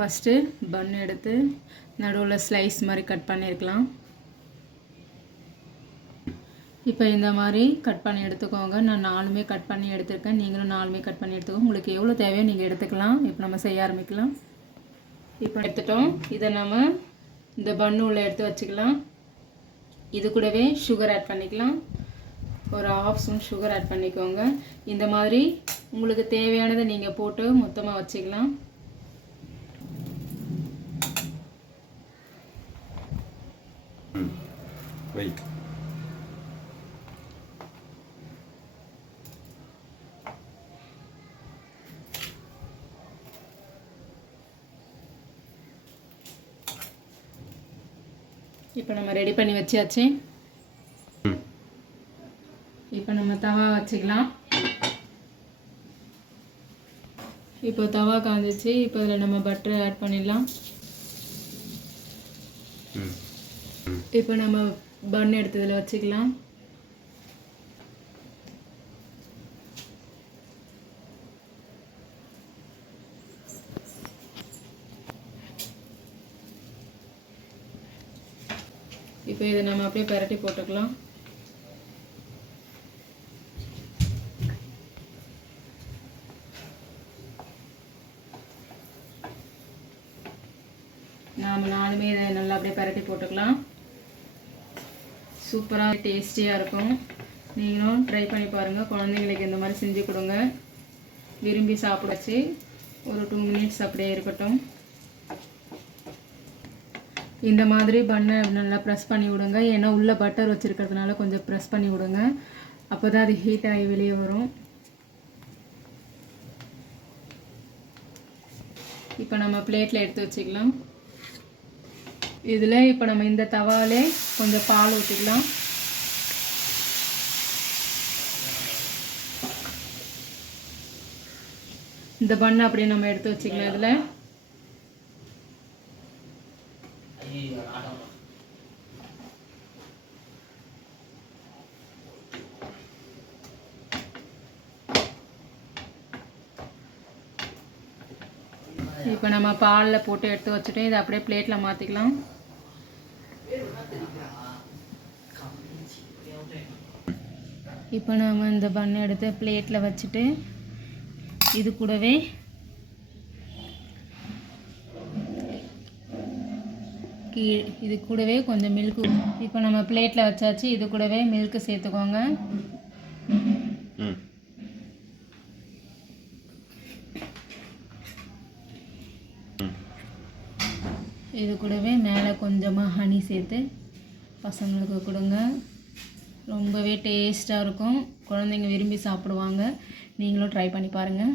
First பன் எடுத்து நடுவில் slice மாதிரி கட் பண்ணியிருக்கலாம். இப்போ இந்த மாதிரி கட் பண்ணி எடுத்துக்கோங்க. நான் 4மே கட் பண்ணி எடுத்துருக்கேன். நீங்களும் 4மே கட் பண்ணி எடுத்துக்கோங்க. உங்களுக்கு எவ்வளோ தேவையோ நீங்கள் எடுத்துக்கலாம். இப்போ நம்ம செய்ய ஆரம்பிக்கலாம். இப்போ எடுத்துட்டோம். இதை நம்ம இந்த பன்னு உள்ள எடுத்து வச்சுக்கலாம். இது கூடவே சுகர் ஆட் பண்ணிக்கலாம். ஒரு 1/2 ஸ்பூன் சுகர் ஆட் பண்ணிக்கோங்க. இந்த மாதிரி உங்களுக்கு தேவையானதை நீங்கள் போட்டு மொத்தமாக வச்சுக்கலாம். இப்போ நம்ம ரெடி பண்ணி வச்சாச்சு. இப்போ நம்ம தவா வச்சுக்கலாம். இப்போ தவா காஞ்சிச்சு. இப்போ இதில் நம்ம பட்டர் ஆட் பண்ணிடலாம். இப்போ நம்ம பன் எடுத்து இதில் வச்சுக்கலாம். இப்போ இதை நம்ம அப்படியே பரட்டி போட்டுக்கலாம். நாம் 4மே இதை நல்லா அப்படியே பரட்டி போட்டுக்கலாம். சூப்பராக டேஸ்டியாக இருக்கும். நீங்களும் ட்ரை பண்ணி பாருங்கள். குழந்தைங்களுக்கு இந்த மாதிரி செஞ்சு கொடுங்க. விரும்பி சாப்பிடாச்சு. ஒரு 2 மினிட்ஸ் அப்படியே இருக்கட்டும். இந்த மாதிரி பண்ணை நல்லா ப்ரெஸ் பண்ணி விடுங்க. ஏன்னா உள்ளே பட்டர் வச்சுருக்கிறதுனால கொஞ்சம் ப்ரெஸ் பண்ணி விடுங்க. அப்போ தான் அது ஹீட் ஆகி வெளியே வரும். இப்போ நம்ம பிளேட்டில் எடுத்து வச்சுக்கலாம். இதில் இப்போ நம்ம இந்த தவாலே கொஞ்சம் பால் ஊற்றிக்கலாம். இந்த பண்ணை அப்படியே நம்ம எடுத்து வச்சுக்கலாம். இதில் இப்போ நம்ம பாலில் போட்டு எடுத்து வச்சுட்டு இதை அப்படியே பிளேட்டில் மாற்றிக்கலாம். இப்போ நம்ம இந்த பண்ணை எடுத்து பிளேட்டில் வச்சுட்டு இது கூடவே கொஞ்சம் மில்க்கு. இப்போ நம்ம பிளேட்டில் வச்சாச்சு. இது கூடவே மில்க்கு சேர்த்துக்கோங்க. இது கூடவே மேலே கொஞ்சமாக ஹனி சேர்த்து பசங்களுக்கு கொடுங்க. ரொம்பவே டேஸ்ட்டாக இருக்கும். குழந்தைங்க விரும்பி சாப்பிடுவாங்க. நீங்களும் ட்ரை பண்ணி பாருங்கள்.